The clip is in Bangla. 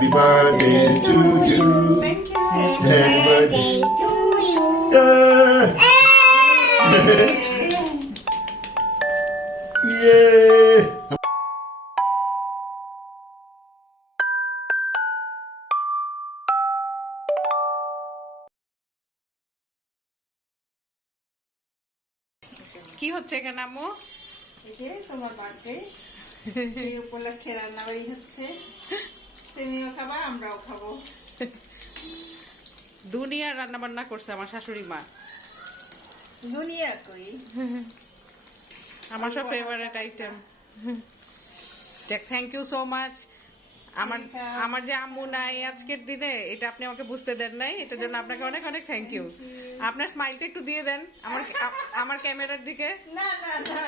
Happy birthday to you. Thank you. Happy birthday to you. Yay! কি হচ্ছে এখানে আম্মু? এই যে তোমার বার্থডে সেই উপলক্ষে রান্নাবাড়ি হচ্ছে, তুমিও খাবা আমরাও খাবো। দুনিয়ার রান্না বান্না করছে আমার শাশুড়ি মা। দুনিয়া করি আমার সব favourite item. Thank you so much. আমার যে আম্মু নাই আজকের দিনে, এটা আপনি আমাকে বুঝতে দেন নাই, এটার জন্য আপনাকে অনেক অনেক থ্যাংক ইউ। আপনার স্মাইলটা একটু দিয়ে দেন আমার ক্যামেরার দিকে। না না না